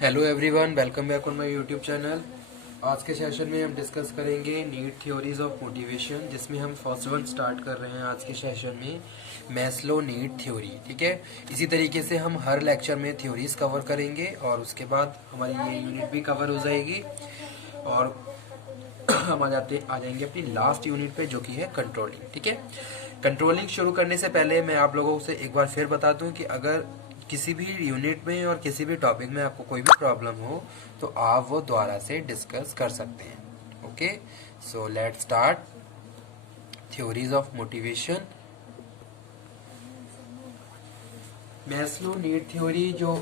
Hello everyone, welcome back on my YouTube channel. आज के session में हम डिस्कस करेंगे नीड थ्योरीज ऑफ मोटिवेशन, जिसमें हम फर्स्ट वन स्टार्ट कर रहे हैं आज के सेशन में मैस्लो नीड थ्योरी। ठीक है, इसी तरीके से हम हर लेक्चर में थ्योरीज कवर करेंगे और उसके बाद हमारी ये यूनिट भी कवर हो जाएगी और हम आ जाएंगे अपनी लास्ट यूनिट पे, जो कि है कंट्रोलिंग। ठीक है, कंट्रोलिंग शुरू करने से पहले मैं आप लोगों से एक बार फिर बता दूं कि अगर किसी भी यूनिट में और किसी भी टॉपिक में आपको कोई भी प्रॉब्लम हो तो आप वो दोबारा से डिस्कस कर सकते हैं। Okay, so let's start theories of motivation. Maslow need theory जो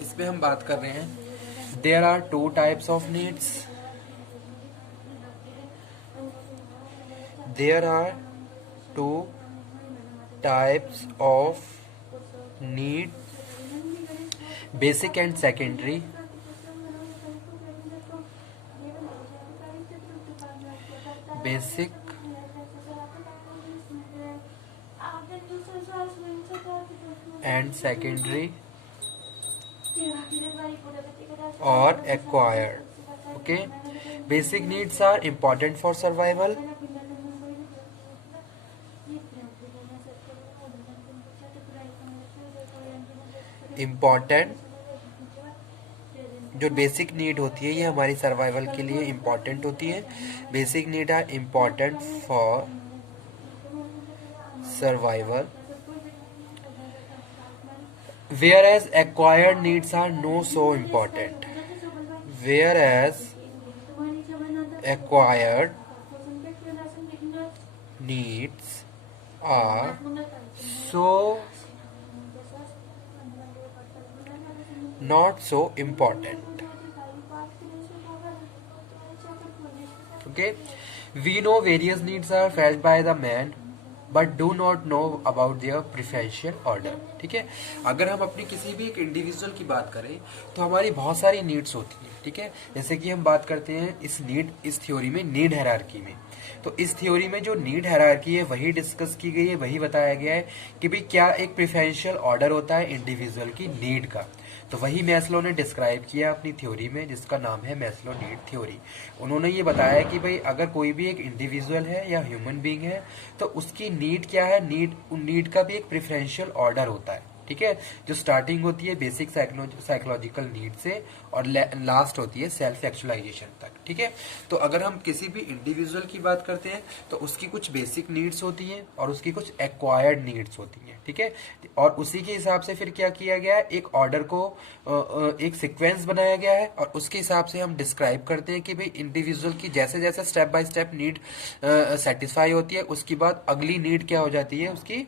इस पे हम बात कर रहे हैं, there are two types of needs. There are two types of need, basic and secondary. Basic and secondary or acquired. Okay, basic needs are important for survival. Important जो basic need होती है ये हमारी सर्वाइवल के लिए important होती है। Basic need are important for survival, whereas acquired needs are no so important. Whereas acquired needs are so not so important. Okay, we know various needs are felt by the man but do not know about their preferential order. ठीक है, अगर हम अपनी किसी भी एक individual की बात करें तो हमारी बहुत सारी नीड्स होती हैं। ठीक है, जैसे कि हम बात करते हैं इस थ्योरी में नीड हायरार्की में, तो इस थ्योरी में जो नीड हायरार्की है वही डिस्कस की गई है, वही बताया गया है कि भाई क्या एक प्रेफरेंशियल ऑर्डर होता है इंडिविजुअल की नीड का। तो वही मैस्लो ने डिस्क्राइब किया अपनी थ्योरी में, जिसका नाम है मैस्लो नीड थ्योरी। उन्होंने ये बताया कि भाई अगर कोई भी एक इंडिविजुअल है या ह्यूमन बीइंग है तो उसकी नीड क्या है, नीड का भी एक प्रेफरेंशियल ऑर्डर होता है। ठीक है, जो स्टार्टिंग होती है बेसिक साइकोलॉजिकल नीड से और लास्ट होती है सेल्फ एक्चुअलाइजेशन तक। ठीक है, तो अगर हम किसी भी इंडिविजुअल की बात करते हैं तो उसकी कुछ बेसिक नीड्स होती हैं और उसकी कुछ एक्वायर्ड नीड्स होती हैं। ठीक है, और उसी के हिसाब से फिर क्या किया गया है, एक ऑर्डर को एक सीक्वेंस बनाया गया है और उसके हिसाब से हम डिस्क्राइब करते हैं कि भाई इंडिविजुअल की जैसे जैसे step by step need satisfy होती है उसके बाद अगली नीड क्या हो जाती है, उसकी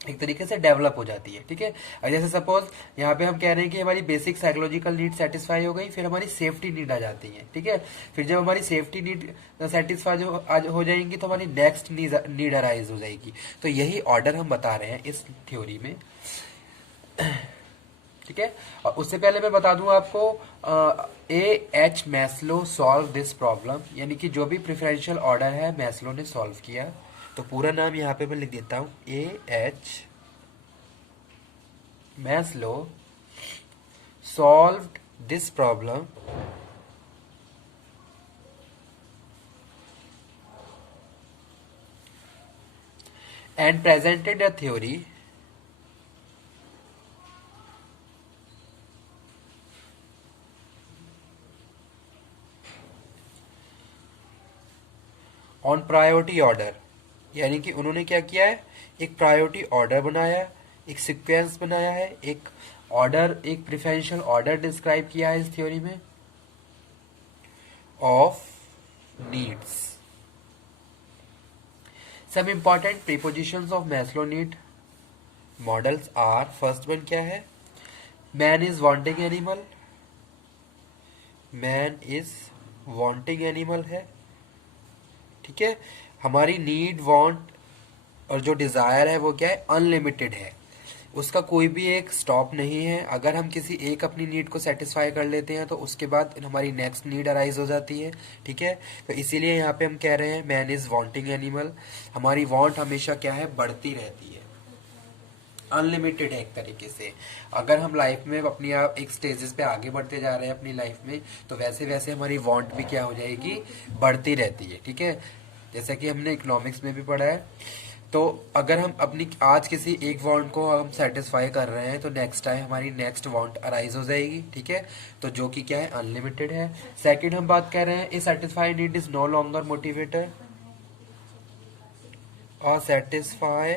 एक तरीके से डेवलप हो जाती है। ठीक है, जैसे सपोज यहाँ पे हम कह रहे हैं कि हमारी बेसिक साइकोलॉजिकल नीड सेटिस्फाई हो गई, फिर हमारी सेफ्टी नीड आ जाती है। ठीक है, फिर जब हमारी सेफ्टी नीड सेटिस्फाई हो जाएंगी तो हमारी नेक्स्ट नीड अराइज हो जाएगी। तो यही ऑर्डर हम बता रहे हैं इस थ्योरी में। ठीक है, और उससे पहले मैं बता दूं आपको H Maslow solve this problem, यानी कि जो भी प्रेफरेंशियल ऑर्डर है मैस्लो ने सॉल्व किया। तो पूरा नाम यहाँ पे मैं लिख देता हूं, H Maslow solved this problem and presented a theory on priority order. यानी कि उन्होंने क्या किया है, एक प्रायोरिटी ऑर्डर बनाया, एक सीक्वेंस बनाया है, एक ऑर्डर, एक प्रेफरेंशियल ऑर्डर डिस्क्राइब किया है इस थ्योरी में of needs. Some important prepositions of Maslow need models are, first one क्या है, man is wanting animal, man is wanting animal है। ठीक है, हमारी नीड, वांट और जो डिजायर है वो क्या है, अनलिमिटेड है, उसका कोई भी एक स्टॉप नहीं है। अगर हम किसी एक अपनी नीड को सेटिस्फाई कर लेते हैं तो उसके बाद हमारी नेक्स्ट नीड अराइज हो जाती है। ठीक है, तो इसीलिए यहाँ पे हम कह रहे हैं मैन इज वांटिंग एनिमल, हमारी वांट हमेशा क्या है, बढ़ती रहती है। अनलिमिटेड है एक तरीके से। अगर हम लाइफ में अपनी आप एक स्टेजेस पे आगे बढ़ते जा रहे हैं अपनी लाइफ में, तो वैसे वैसे हमारी वांट भी क्या हो जाएगी, बढ़ती रहती है, ठीक है। जैसा कि हमने इकोनॉमिक्स में भी पढ़ा है। तो अगर हम अपनी आज किसी एक वांट को हम सेटिस्फाई कर रहे हैं, तो नेक्स्ट टाइम हमारी नेक्स्ट वांट अराइज हो जाएगी, ठीक है। तो जो कि क्या है, अनलिमिटेड है। सेकंड हम बात कर रहे हैं, a satisfied need is no longer motivator. A satisfy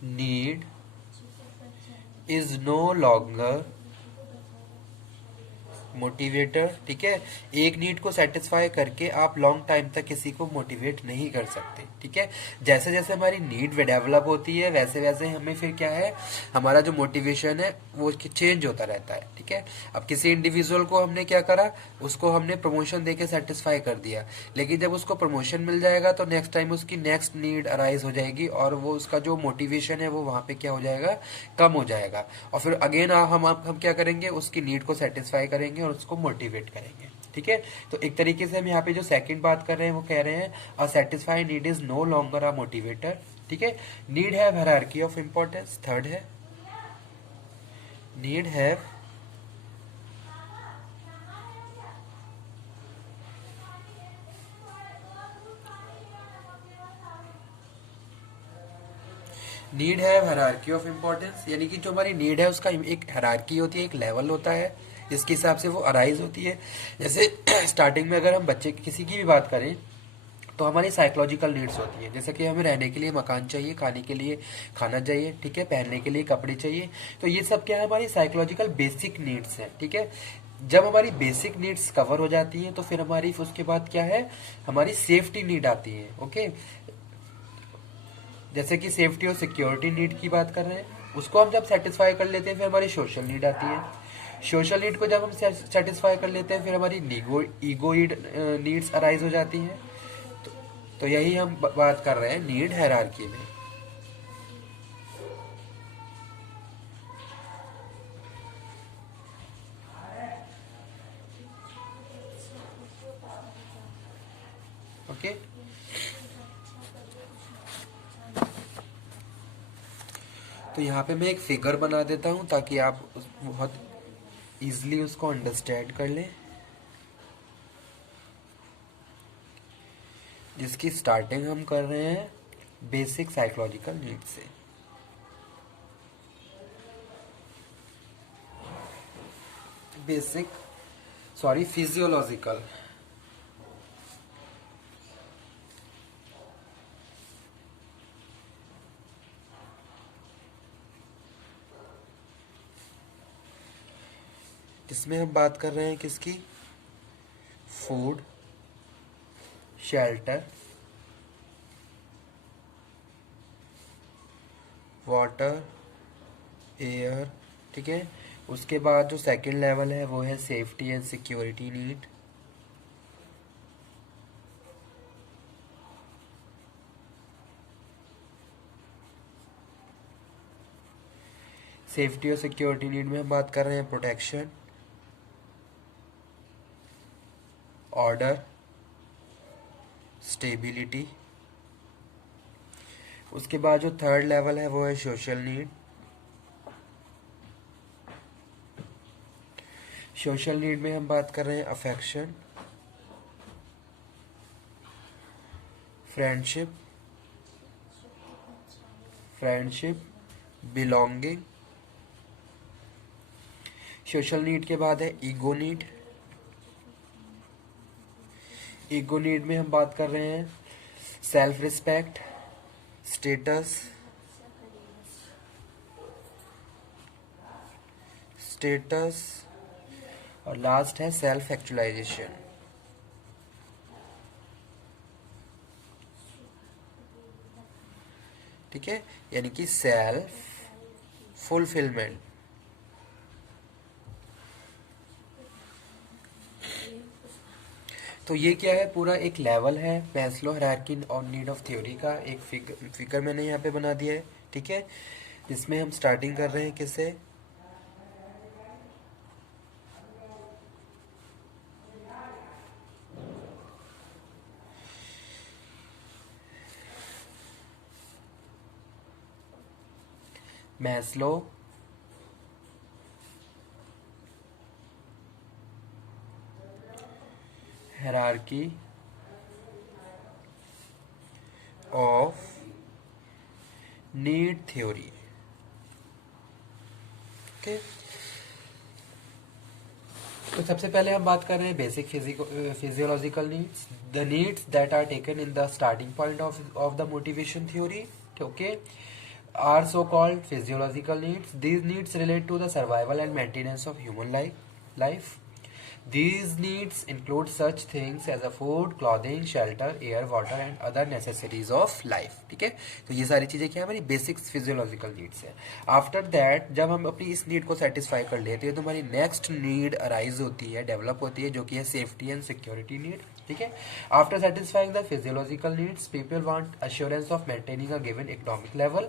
need is no longer motivator, ठीक है। एक नीड को सेटिस्फाई करके आप लॉन्ग टाइम तक किसी को मोटिवेट नहीं कर सकते, ठीक है। जैसे जैसे हमारी नीड डेवलप होती है, वैसे वैसे हमें फिर क्या है, हमारा जो मोटिवेशन है वो चेंज होता रहता है, ठीक है। अब किसी इंडिविजुअल को हमने क्या करा, उसको हमने प्रमोशन देके सेटिस्फाई कर दिया, लेकिन जब उसको प्रमोशन मिल जाएगा तो नेक्स्ट टाइम उसकी नेक्स्ट नीड अराइज हो जाएगी, और वो उसका जो मोटिवेशन है वो वहां पे क्या हो जाएगा, कम हो जाएगा। और फिर अगेन हम क्या करेंगे, उसकी नीड को सेटिस्फाई करेंगे और उसको मोटिवेट करेंगे, ठीक है। तो एक तरीके से हम यहाँ पे जो सेकंड बात कर रहे हैं वो कह रहे हैं, a satisfied need is no longer a motivator, ठीक है। Need have hierarchy of importance, third है नीड हैव नीड है हायरार्की ऑफ इम्पोर्टेंस, यानी कि जो हमारी नीड है उसका एक हायरार्की होती है, एक लेवल होता है जिसके हिसाब से वो अराइज होती है। जैसे स्टार्टिंग में अगर हम बच्चे किसी की भी बात करें, तो हमारी साइकोलॉजिकल नीड्स होती है, जैसे कि हमें रहने के लिए मकान चाहिए, खाने के लिए खाना चाहिए, ठीक है, पहनने के लिए कपड़े चाहिए। तो ये सब क्या है, हमारी साइकोलॉजिकल बेसिक नीड्स है, ठीक है। जब हमारी बेसिक नीड्स कवर हो जाती हैं, तो फिर हमारी उसके बाद क्या है, हमारी सेफ्टी नीड आती है, ओके। जैसे कि सेफ्टी और सिक्योरिटी नीड की बात कर रहे हैं, उसको हम जब सेटिस्फाई कर लेते हैं, फिर हमारी सोशल नीड आती है। सोशल नीड को जब हम सेटिस्फाई कर लेते हैं, फिर हमारी ईगो नीड्स अराइज हो जाती हैं। तो, तो यही हम बात कर रहे हैं नीड हायरार्की में। ओके, तो यहाँ पे मैं एक फिगर बना देता हूँ ताकि आप बहुत इजीली उसको अंडरस्टैंड कर लें, जिसकी स्टार्टिंग हम कर रहे हैं बेसिक साइकोलॉजिकल नीड से। Basic, sorry, physiological. जिसमें हम बात कर रहे हैं किसकी, फूड, शेल्टर, वाटर, एयर, ठीक है। उसके बाद जो सेकंड लेवल है वो है safety and security need. Safety और सिक्योरिटी नीड में हम बात कर रहे हैं प्रोटेक्शन, ऑर्डर, स्टेबिलिटी। उसके बाद जो थर्ड लेवल है वो है सोशल नीड। सोशल नीड में हम बात कर रहे हैं affection, friendship, belonging. Social need के बाद है ईगो नीड। ईगो नीड में हम बात कर रहे हैं सेल्फ रिस्पेक्ट, स्टेटस, और लास्ट है सेल्फ एक्चुअलाइजेशन, ठीक है, यानी कि सेल्फ फुलफिलमेंट। तो ये क्या है, पूरा एक लेवल है मैस्लो हायरार्की और नीड ऑफ थ्योरी का। एक फिगर मैंने यहाँ पे बना दिया है, ठीक है, जिसमें हम स्टार्टिंग कर रहे हैं किससे, Maslow hierarchy of need theory. Okay, तो सबसे पहले हम बात कर रहे हैं basic physiological needs, the needs that are taken in the starting point of the motivation theory. Okay, are so called physiological needs. These needs relate to the survival and maintenance of human life. These needs include such things as a food, clothing, shelter, air, water and other necessities of life. ठीक है, तो ये सारी चीजें क्या हमारी basic physiological needs है. After that जब हम अपनी इस नीड को सेटिस्फाई कर लेते हैं तो हमारी नेक्स्ट नीड अराइज होती है, डेवलप होती है, जो कि है सेफ्टी एंड सिक्योरिटी नीड. ठीक है, after satisfying the physiological needs people want assurance of maintaining a given economic level.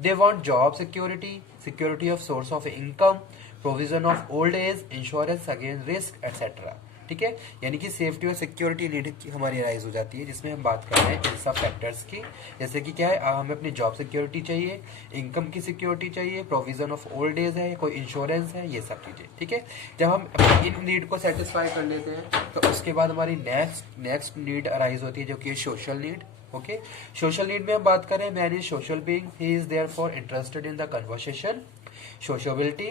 They want job security, security of source of income, provision of old age, insurance against risk etcetera. ठीक है, यानी कि safety और security need हमारी rise हो जाती है, जिसमें हम बात कर रहे हैं इन सब फैक्टर्स की. जैसे कि क्या है, हमें अपनी जॉब सिक्योरिटी चाहिए, इनकम की सिक्योरिटी चाहिए, प्रोविजन ऑफ ओल्ड एज है, कोई इंश्योरेंस है, ये सब चीजें. ठीक है, जब हम इन नीड को सेटिस्फाई कर लेते हैं तो उसके बाद हमारी नेक्स्ट नीड अराइज होती है, जो कि social need. Okay, social need में हम बात करें, man is social being, he is therefore interested in the conversation, sociability,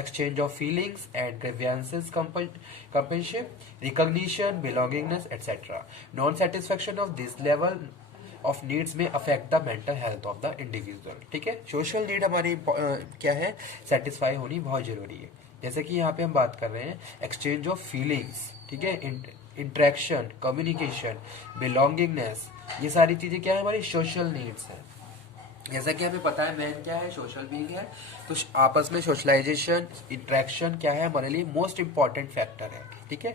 exchange of feelings and grievances, companionship, recognition, belongingness, etc. Non-satisfaction of this level of needs may affect the mental health of the individual. ठीक है, social need हमारी क्या है, satisfy होनी बहुत जरूरी है. जैसे कि यहाँ पे हम बात कर रहे हैं एक्सचेंज ऑफ फीलिंग्स. ठीक है, इंटरेक्शन, कम्युनिकेशन, बिलोंगिंगनेस, ये सारी चीजें क्या है, हमारी सोशल नीड्स है. जैसा कि हमें पता है मैन क्या है, सोशल बीइंग है, तो आपस में सोशलाइजेशन, इंटरेक्शन क्या है हमारे लिए मोस्ट इंपॉर्टेंट फैक्टर है. ठीक है,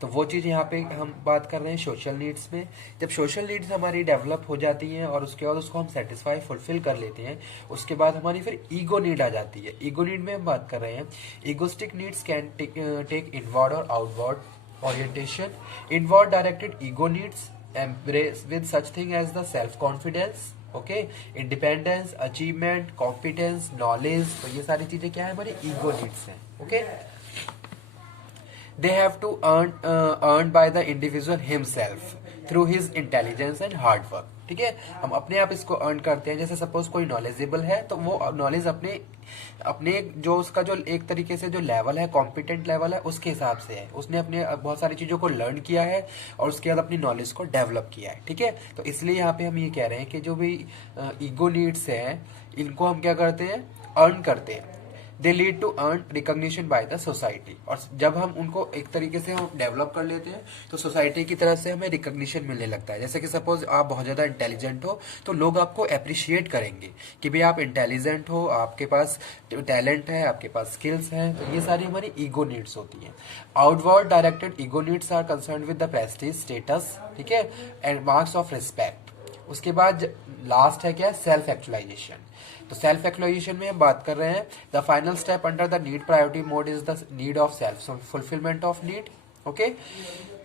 तो वो चीज़ यहाँ पे हम बात कर रहे हैं सोशल नीड्स में. जब सोशल नीड्स हमारी डेवलप हो जाती हैं और उसके बाद उसको हम सेटिस्फाई फुलफिल कर लेते हैं, उसके बाद हमारी फिर ईगो नीड आ जाती है. ईगो नीड में हम बात कर रहे हैं egoistic needs can take inward और outward orientation. Inward directed ego needs embrace with such thing as the self confidence, okay, independence, achievement, competence, knowledge. तो ये सारी चीजें क्या है, हमारी ईगो नीड्स हैं. Okay, they have to earn by the individual himself through his intelligence and hard work. ठीक है, हम अपने आप इसको अर्न करते हैं. जैसे सपोज कोई नॉलेजेबल है तो वो नॉलेज अपने जो उसका जो एक तरीके से जो लेवल है, कॉम्पिटेंट लेवल है, उसके हिसाब से है. उसने अपने बहुत सारी चीजों को लर्न किया है और उसके बाद अपनी नॉलेज को डेवलप किया है. ठीक है, तो इसलिए यहाँ पे हम ये कह रहे हैं कि जो भी ईगो नीड्स हैं इनको हम क्या करते हैं, अर्न करते हैं. They lead to earn recognition by the society. और जब हम उनको एक तरीके से हम डेवलप कर लेते हैं तो सोसाइटी की तरफ से हमें रिकॉग्निशन मिलने लगता है. जैसे कि सपोज आप बहुत ज्यादा इंटेलिजेंट हो तो लोग आपको अप्रिशिएट करेंगे कि भाई आप इंटेलिजेंट हो, आपके पास टैलेंट है, आपके पास स्किल्स हैं. तो ये सारी हमारी ईगो नीड्स होती हैं. Outward directed ego needs are concern with the prestige, status, ठीक है, एंड मार्क्स ऑफ रिस्पेक्ट. उसके बाद लास्ट है क्या, सेल्फ एक्चुअलाइजेशन. तो सेल्फ एक्चुअलाइजेशन में हम बात कर रहे हैं the final step under the need priority mode is the need of self fulfilment of need. Okay,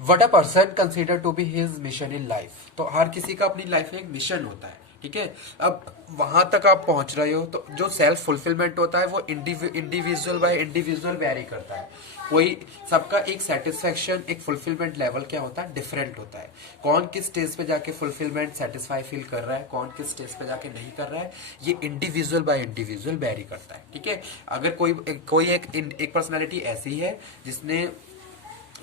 what a person consider to be his mission in life. तो हर किसी का अपनी लाइफ में एक मिशन होता है. ठीक है, अब वहां तक आप पहुंच रहे हो तो जो सेल्फ फुलफिलमेंट होता है वो इंडिविजुअल बाय इंडिविजुअल वेरी करता है. कोई सबका एक सेटिस्फेक्शन, एक फुलफिलमेंट लेवल क्या होता है, डिफरेंट होता है. कौन किस स्टेज पे जाके फुलफिलमेंट सेटिस्फाई फील कर रहा है, कौन किस स्टेज पे जाके नहीं कर रहा है, ये इंडिविजुअल बाय इंडिविजुअल वेरी करता है. ठीक है, अगर कोई एक पर्सनैलिटी ऐसी है जिसने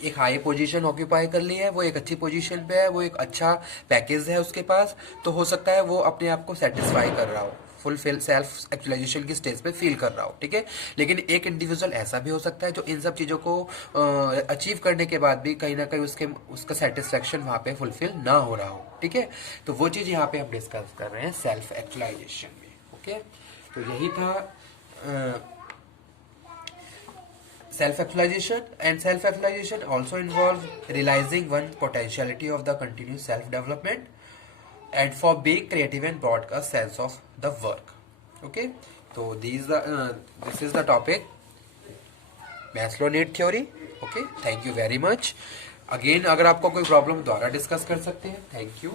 एक हाई पोजीशन ऑक्यूपाई कर ली है, वो एक अच्छी पोजीशन पे है, वो एक अच्छा पैकेज है उसके पास, तो हो सकता है वो अपने आप को सेटिस्फाई कर रहा हो, फुलफिल सेल्फ एक्चुअलाइजेशन की स्टेज पे फील कर रहा हो. ठीक है, लेकिन एक इंडिविजुअल ऐसा भी हो सकता है जो इन सब चीजों को अचीव करने के बाद भी कहीं ना कहीं उसका सेटिस्फेक्शन वहां पे फुलफिल ना हो रहा हो. ठीक है, तो वो चीज यहाँ पे हम डिस्कस कर रहे हैं सेल्फ एक्चुअलाइजेशन में. ओके, तो यही था self-actualization. And self-actualization also involves realizing one potentiality of the continuous self-development and for being creative and broad a sense of the work. Okay, so this is the topic Maslow need theory. Okay, thank you very much. Again, अगर आपको कोई problem दोबारा discuss कर सकते हैं. Thank you.